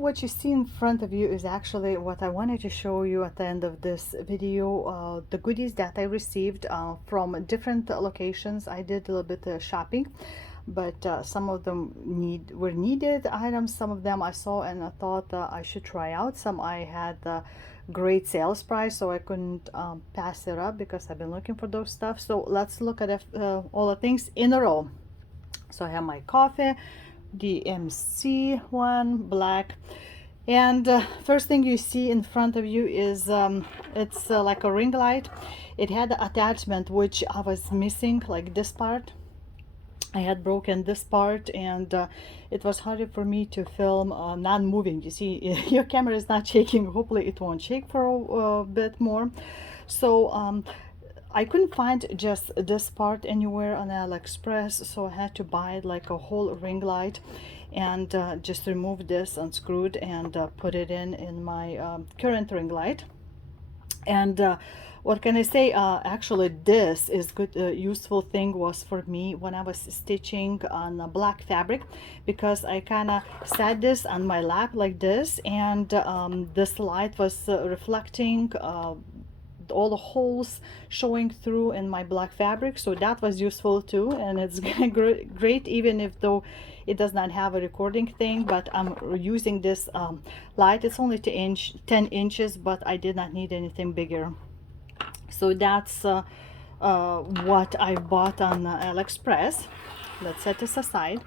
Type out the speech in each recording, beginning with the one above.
what you see in front of you is actually what I wanted to show you at the end of this video, the goodies that I received from different locations. I did a little bit of shopping, but some of them were needed items. Some of them I saw and I thought I should try out. Some I had great sales price, so I couldn't pass it up because I've been looking for those stuff. So let's look at all the things in a row. So I have my coffee, DMC one, black. And first thing you see in front of you is it's like a ring light. It had an attachment which I was missing, like this part. I had broken this part, and it was harder for me to film non-moving. You see, your camera is not shaking. Hopefully it won't shake for a bit more. So I couldn't find just this part anywhere on AliExpress, so I had to buy like a whole ring light and just remove this, unscrewed, and put it in my current ring light. And what can I say, actually this is good. Useful thing was for me when I was stitching on a black fabric, because I kind of set this on my lap like this, and this light was reflecting all the holes showing through in my black fabric, so that was useful too. And it's great, even if though it does not have a recording thing, but I'm using this light. It's only 10 inches, but I did not need anything bigger. So that's what I bought on AliExpress. Let's set this aside.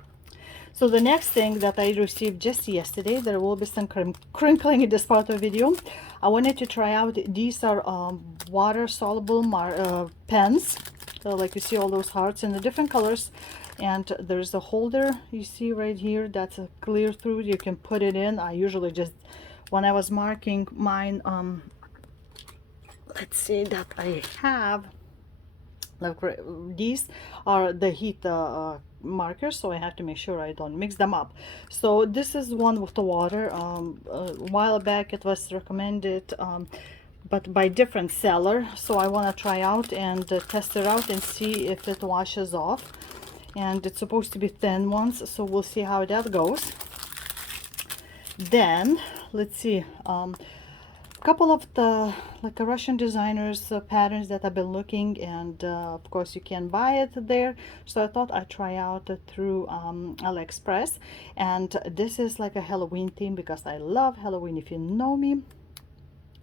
So the next thing that I received just yesterday, there will be some crinkling in this part of the video. I wanted to try out, these are water soluble pens. So like you see all those hearts in the different colors, and there's a holder you see right here that's a clear through. You can put it in. I usually just, when I was marking mine, let's see that I have, like these are the heat markers, so I have to make sure I don't mix them up. So this is one with the water. A while back it was recommended, but by different seller, so I want to try out and test it out and see if it washes off. And it's supposed to be thin ones, so we'll see how that goes. Then let's see, couple of the like a Russian designers patterns that I've been looking, and of course you can buy it there, so I thought I'd try out through AliExpress. And this is like a Halloween theme, because I love Halloween, if you know me.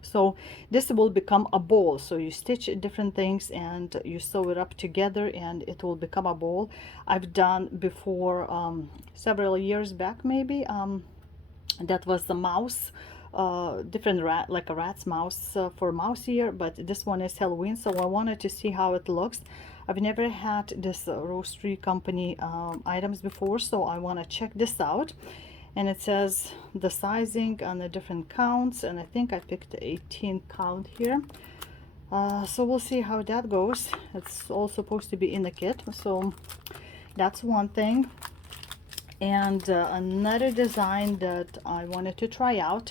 So this will become a bowl, so you stitch different things and you sew it up together and it will become a bowl. I've done before, several years back maybe, that was the mouse, different rat, like a rat's mouse for mouse ear, but this one is Halloween, so I wanted to see how it looks. I've never had this Roastery Company items before, so I want to check this out. And it says the sizing on the different counts, and I think I picked 18 count here. So we'll see how that goes. It's all supposed to be in the kit, so that's one thing. And another design that I wanted to try out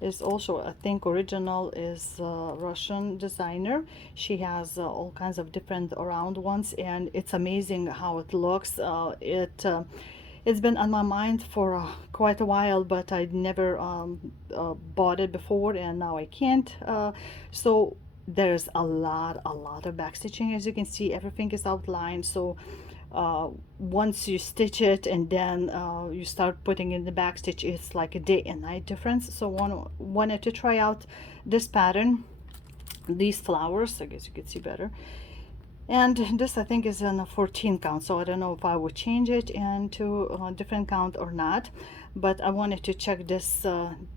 is also, I think original is Russian designer. She has all kinds of different round ones, and it's amazing how it looks. It's been on my mind for quite a while, but I never bought it before, and now I can't. So there's a lot of backstitching. As you can see, everything is outlined. So once you stitch it and then you start putting in the backstitch, it's like a day and night difference. So wanted to try out this pattern, these flowers. I guess you could see better. And this I think is in a 14 count, so I don't know if I would change it into a different count or not, but I wanted to check this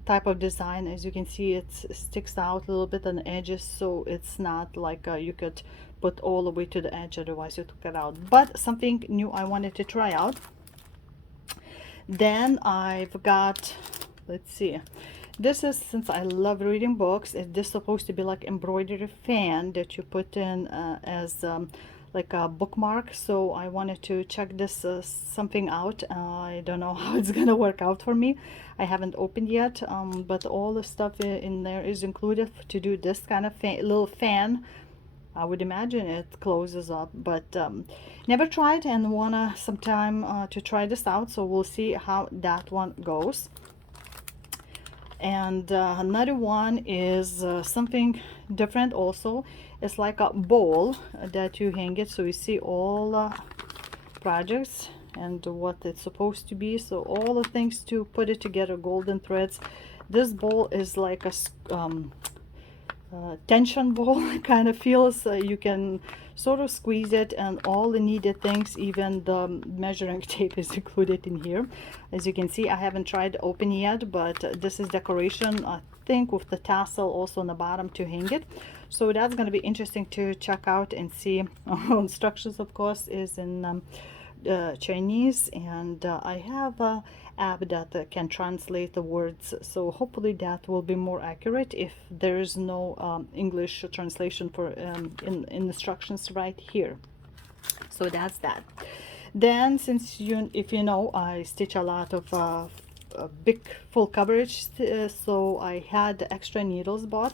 type of design. As you can see, it sticks out a little bit on the edges, so it's not like you could put all the way to the edge, otherwise you took it out. But something new I wanted to try out. Then I've got, let's see, this is, since I love reading books, is this supposed to be like embroidery fan that you put in as like a bookmark. So I wanted to check this something out. I don't know how it's gonna work out for me. I haven't opened yet, but all the stuff in there is included to do this kind of little fan. I would imagine it closes up, but never tried and wanna some time to try this out, so we'll see how that one goes. And another one is something different also. It's like a bowl that you hang it, so you see all projects and what it's supposed to be. So all the things to put it together, golden threads. This bowl is like a tension ball kind of feels. You can sort of squeeze it, and all the needed things, even the measuring tape is included in here. As you can see, I haven't tried to open yet, but this is decoration, I think, with the tassel also on the bottom to hang it. So that's going to be interesting to check out and see. Instructions, of course, is in Chinese, and I have a app that can translate the words, so hopefully that will be more accurate if there is no English translation for in instructions right here. So that's that. Then, since if you know, I stitch a lot of big full coverage, so I had extra needles bought,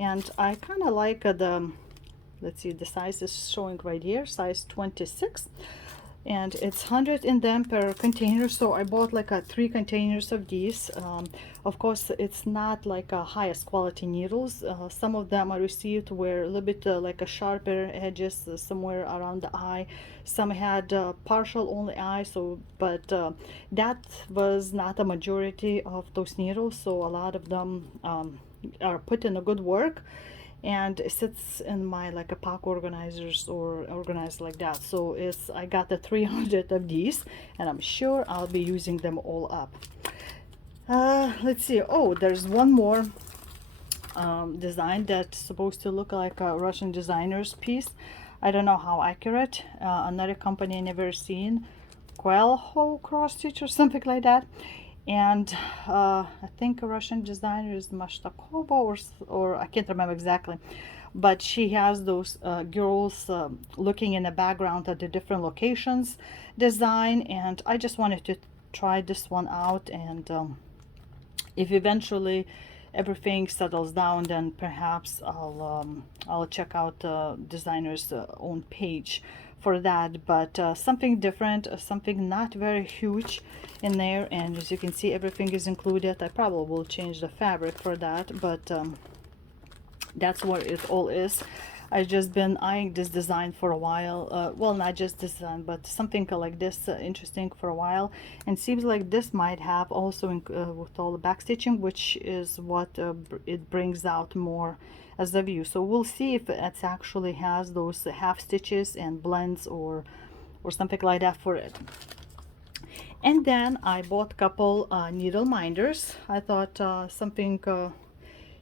and I kind of like the, let's see, the size is showing right here, size 26, and it's 100 in them per container. So I bought like 3 containers of these. Of course, it's not like a highest quality needles. Some of them I received were a little bit like a sharper edges somewhere around the eye. Some had partial only eye, so but that was not a majority of those needles, so a lot of them are put in a good work, and it sits in my like a pack organizers or organized like that. So it's, I got the 300 of these, and I'm sure I'll be using them all up. Let's see. Oh, there's one more design that's supposed to look like a Russian designer's piece. I don't know how accurate. Another company I never seen, Quailho cross stitch or something like that. And I think a Russian designer is Mashtakova, or I can't remember exactly, but she has those girls looking in the background at the different locations design, and I just wanted to try this one out, and if eventually everything settles down, then perhaps I'll check out the designer's own page for that. But something different, something not very huge in there, and as you can see, everything is included. I probably will change the fabric for that, but that's what it all is. I've just been eyeing this design for a while. Well, not just design, but something like this interesting for a while. And seems like this might have also with all the back stitching, which is what it brings out more as a view. So we'll see if it actually has those half stitches and blends or something like that for it. And then I bought a couple needle minders. I thought something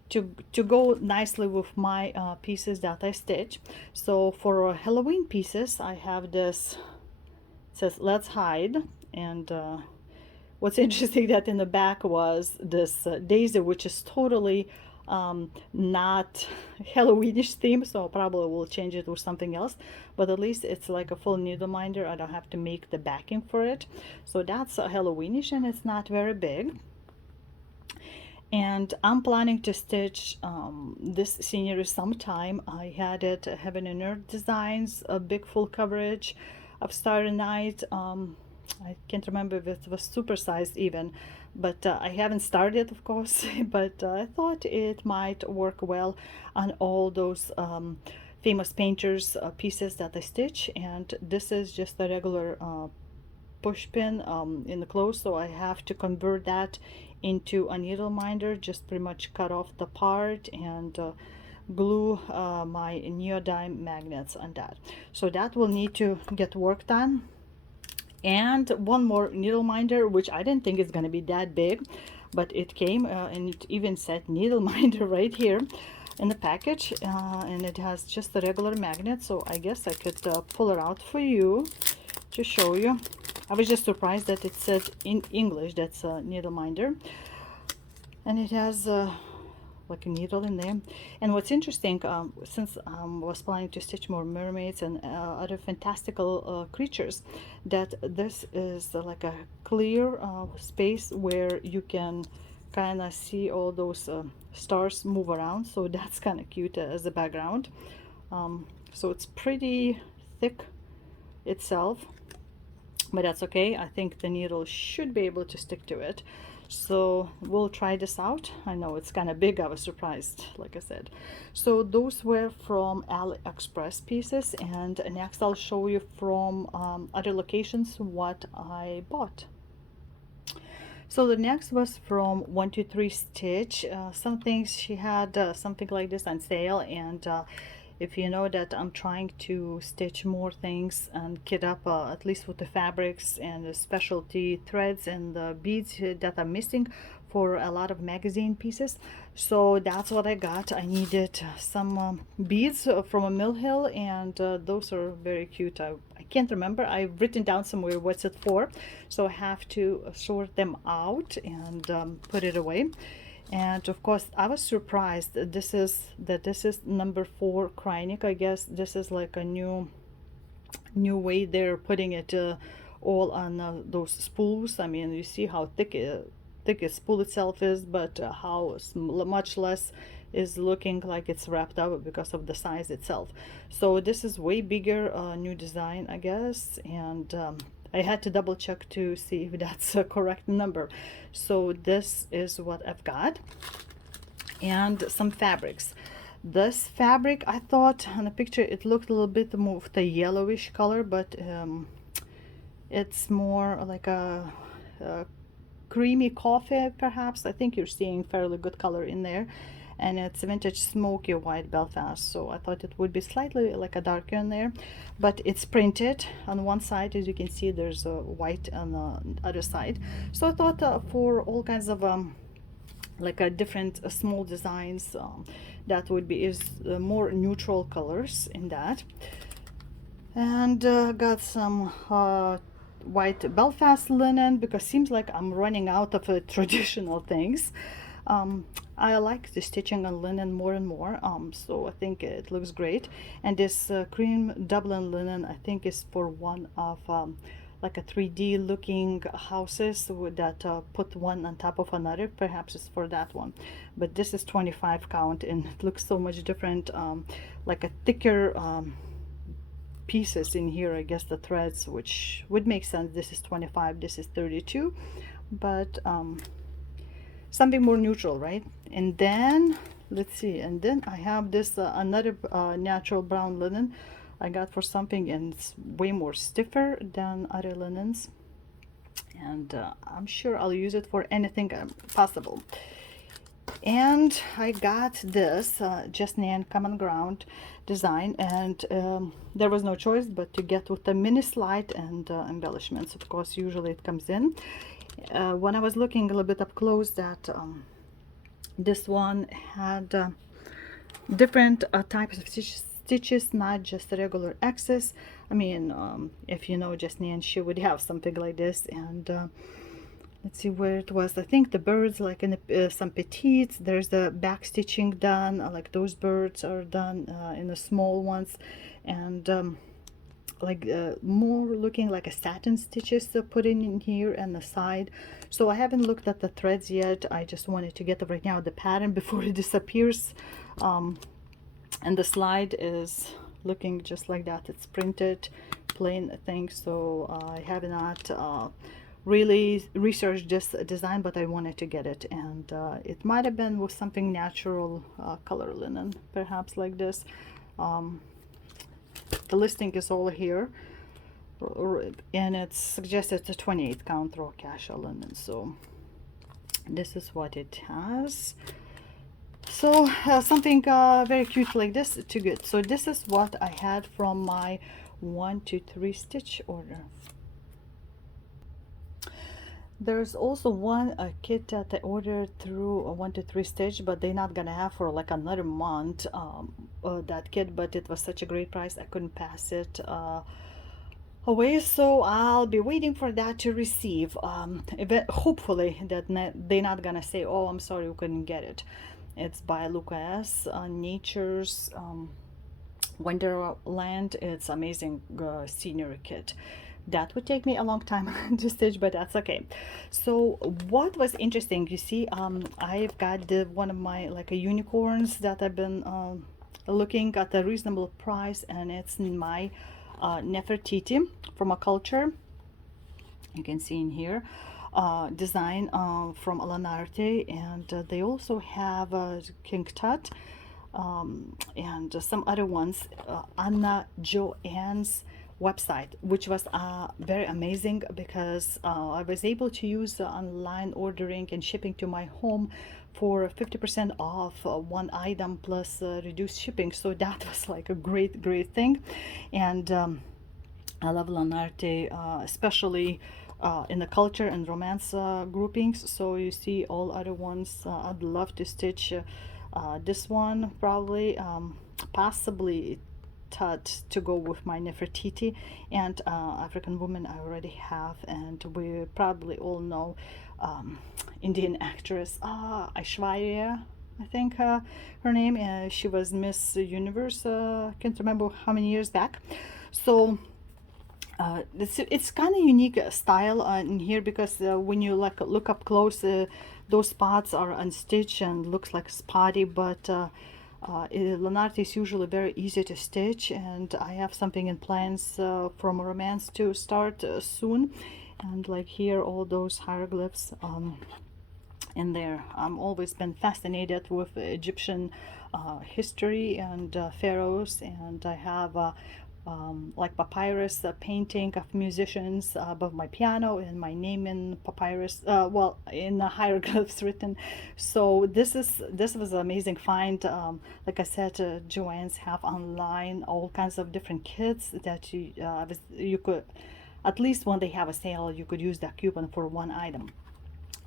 to go nicely with my pieces that I stitch. So for Halloween pieces, I have this, it says let's hide, and what's interesting that in the back was this daisy, which is totally not Halloweenish theme, so probably will change it or something else, but at least it's like a full needle minder. I don't have to make the backing for it, so that's Halloweenish, and it's not very big. And I'm planning to stitch this scenery sometime. I had it Heaven and Earth Designs, a big full coverage of Starry Night. I can't remember if it was supersized even, but I haven't started, of course, but I thought it might work well on all those famous painters pieces that I stitch. And this is just a regular push pin in the clothes, so I have to convert that into a needle minder. Just pretty much cut off the part and glue my neodyme magnets on that. So that will need to get worked on. And one more needle minder, which I didn't think is going to be that big, but it came and it even said needle minder right here in the package, and it has just a regular magnet, so I guess I could pull it out for you to show you. I was just surprised that it said in English that's a needle minder, and it has like a needle in there. And what's interesting, since I was planning to stitch more mermaids and other fantastical creatures, that this is like a clear space where you can kind of see all those stars move around, so that's kind of cute as a background. So it's pretty thick itself, but that's okay. I think the needle should be able to stick to it. So we'll try this out. I know it's kind of big. I was surprised, like I said. So those were from AliExpress pieces, and next I'll show you from other locations what I bought. So the next was from 123 Stitch. Some things she had something like this on sale, and if you know that I'm trying to stitch more things and kit up at least with the fabrics and the specialty threads and the beads that I'm missing for a lot of magazine pieces. So that's what I got. I needed some beads from a Mill Hill, and those are very cute. I can't remember. I've written down somewhere what's it for, so I have to sort them out and put it away. And of course I was surprised that this is number 4 Krynic. I guess this is like a new way they're putting it all on those spools. I mean, you see how thick a spool itself is, but how much less is looking like it's wrapped up because of the size itself. So this is way bigger, new design, I guess, and I had to double check to see if that's a correct number. So this is what I've got, and some fabrics. This fabric, I thought on the picture it looked a little bit more of the yellowish color, but it's more like a creamy coffee perhaps. I think you're seeing fairly good color in there, and it's vintage smoky white Belfast, so I thought it would be slightly like a darker in there, but it's printed on one side. As you can see, there's a white on the other side. So I thought for all kinds of like a different small designs, that would be more neutral colors in that. And got some white Belfast linen, because seems like I'm running out of traditional things. I like the stitching on linen more and more, so I think it looks great. And this cream Dublin linen, I think, is for one of like a 3D looking houses that put one on top of another. Perhaps it's for that one, but this is 25 count, and it looks so much different, like a thicker pieces in here. I guess the threads, which would make sense. This is 25, this is 32, but something more neutral, right? And then let's see, and then I have this another natural brown linen I got for something, and it's way more stiffer than other linens, and I'm sure I'll use it for anything possible. And I got this Just Nan Common Ground design, and there was no choice but to get with the mini slide and embellishments. Of course, usually it comes in. When I was looking a little bit up close, that this one had different types of stitches, not just the regular X's. I mean, if you know Just Nan, she would have something like this. And let's see where it was. I think the birds, like in some petites, there's the back stitching done, like those birds are done in the small ones, and like more looking like a satin stitches put in here and the side. So I haven't looked at the threads yet. I just wanted to get right now the pattern before it disappears. And the slide is looking just like that. It's printed plain thing, so I have not really researched this design, but I wanted to get it, and it might have been with something natural color linen, perhaps like this. The listing is all here, and it's suggested a 28 count raw casual linen. So this is what it has. So something very cute like this, too good. So this is what I had from my 123 Stitch order. There's also one kit that I ordered through 123 Stitch, but they're not gonna have for like another month, that kit, but it was such a great price I couldn't pass it away, so I'll be waiting for that to receive. Hopefully that they're not gonna say, oh, I'm sorry, we couldn't get it. It's by Lucas, Nature's Wonderland. It's amazing scenery kit. That would take me a long time to stitch, but that's okay. So what was interesting, you see, I've got one of my like a unicorns that I've been looking at a reasonable price, and it's my Nefertiti from a culture. You can see in here. design from Lanarte, and they also have King Tut, and some other ones. Anna Joanne's website, which was very amazing because I was able to use online ordering and shipping to my home for 50% off one item plus reduced shipping. So that was like a great thing. And I love Lanarte, especially in the culture and romance groupings. So you see all other ones. I'd love to stitch this one, probably, possibly Tut to go with my Nefertiti, and African woman I already have, and we probably all know Indian actress Aishwarya, I think her name. She was Miss Universe. Can't remember how many years back. So it's kind of unique style in here, because when you like look up close, those spots are unstitched and looks like spotty, but Lanarte is usually very easy to stitch, and I have something in plans from romance to start soon. And like here, all those hieroglyphs in there. I'm always been fascinated with Egyptian history and pharaohs, and I have like papyrus painting of musicians above my piano, and my name in papyrus, well, in the hieroglyphs written. So this was an amazing find. Like I said, Joanne's have online all kinds of different kits that you could, at least when they have a sale, you could use that coupon for one item.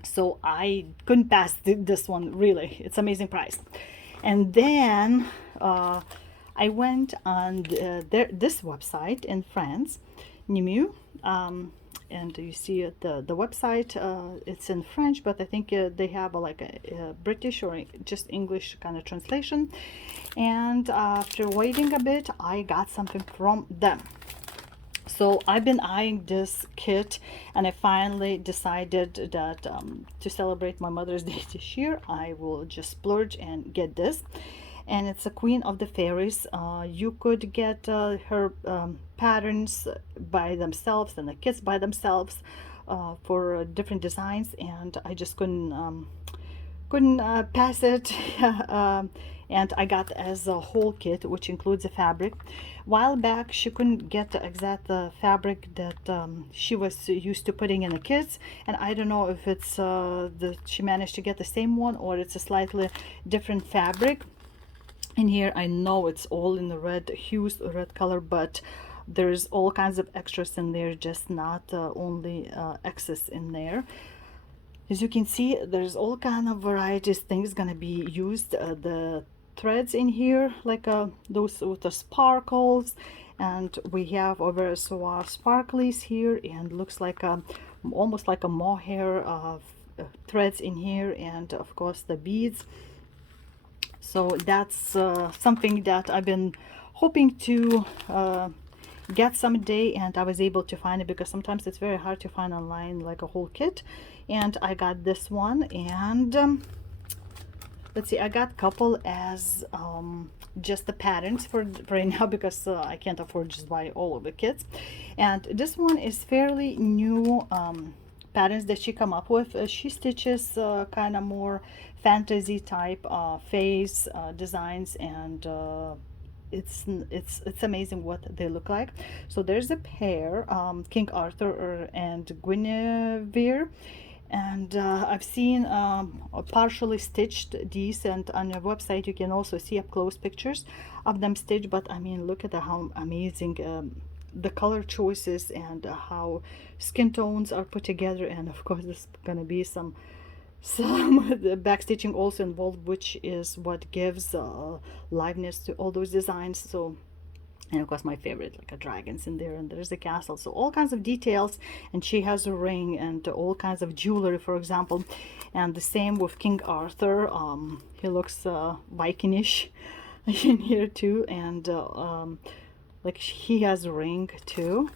So I couldn't pass this one, really. It's amazing price. And then I went on this website in France, Nimu, and you see the website. It's in French, but I think they have like a British or just English kind of translation. And after waiting a bit, I got something from them. So I've been eyeing this kit, and I finally decided that to celebrate my Mother's Day this year, I will just splurge and get this. And it's a Queen of the Fairies. You could get her patterns by themselves and the kits by themselves for different designs, and I just couldn't pass it. And I got as a whole kit, which includes a fabric. While back, she couldn't get the exact fabric that she was used to putting in the kits, and I don't know if it's she managed to get the same one or it's a slightly different fabric. In here, I know it's all in the red hues, red color, but there's all kinds of extras in there, just not only excess in there. As you can see, there's all kind of varieties things gonna be used. The threads in here, like those with the sparkles, and we have over sparklies here, and looks like almost like a mohair threads in here, and of course the beads. So that's something that I've been hoping to get someday, and I was able to find it, because sometimes it's very hard to find online like a whole kit. And I got this one, and let's see, I got a couple as just the patterns for right now, because I can't afford just buy all of the kits. And this one is fairly new patterns that she come up with. She stitches kind of more fantasy type phase designs, and it's amazing what they look like. So there's a pair, King Arthur and Guinevere, and I've seen partially stitched these, and on your website you can also see up close pictures of them stitched. But I mean, look at how amazing the color choices and how skin tones are put together. And of course there's gonna be some the back stitching also involved, which is what gives liveness to all those designs. So, and of course my favorite, like a dragon's in there, and there's a castle. So all kinds of details, and she has a ring and all kinds of jewelry, for example. And the same with King Arthur. He looks Vikingish in here too, and like he has a ring too.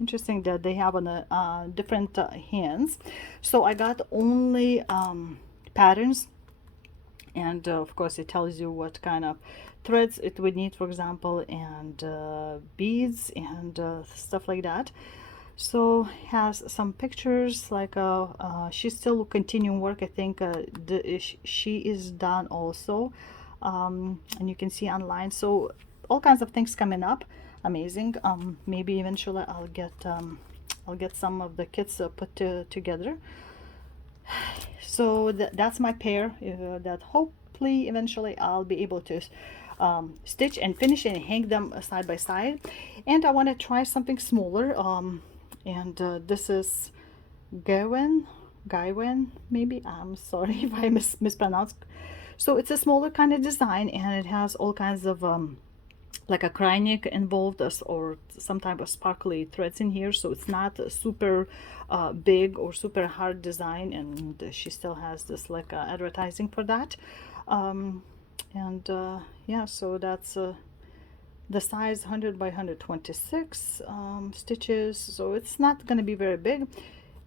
Interesting that they have on different hands. So I got only patterns, and of course it tells you what kind of threads it would need, for example, and beads and stuff like that. So has some pictures like she's still continuing work. I think she is done also, and you can see online. So all kinds of things coming up. Amazing. Maybe eventually I'll get some of the kits put together. So that's my pair that hopefully eventually I'll be able to stitch and finish and hang them side by side. And I want to try something smaller, and this is Gaiwen maybe. I'm sorry if I mispronounced. So it's a smaller kind of design, and it has all kinds of like a cryonic involved or some type of sparkly threads in here, so it's not a super big or super hard design, and she still has this like advertising for that. And yeah, so that's the size 100 by 126 stitches, so it's not going to be very big.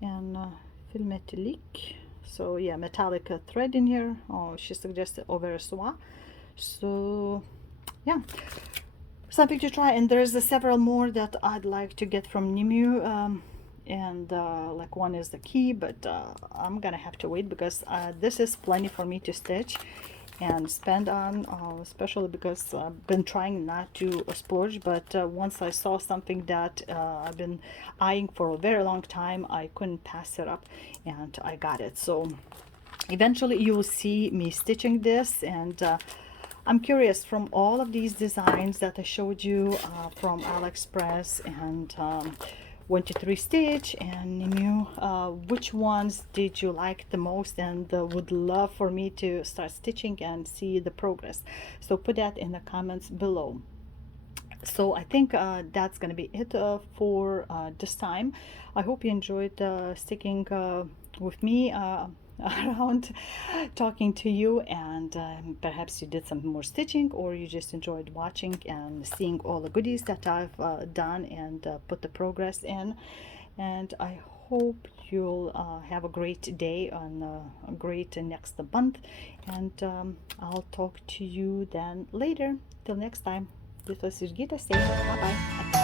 And fil metallique, so yeah, metallic thread in here. Oh, she suggested over soie. So yeah, something to try. And there's several more that I'd like to get from Nimu, and like one is the key, but I'm gonna have to wait because this is plenty for me to stitch and spend on, especially because I've been trying not to splurge, but once I saw something that I've been eyeing for a very long time, I couldn't pass it up, and I got it. So eventually you will see me stitching this. And I'm curious, from all of these designs that I showed you from AliExpress and 123 Stitch and Nimu, which ones did you like the most, and would love for me to start stitching and see the progress? So put that in the comments below. So I think that's gonna be it for this time. I hope you enjoyed sticking with me around talking to you, and perhaps you did some more stitching, or you just enjoyed watching and seeing all the goodies that I've done and put the progress in. And I hope you'll have a great day and a great next month, and I'll talk to you then later. Till next time, this was Jurgita saying bye bye.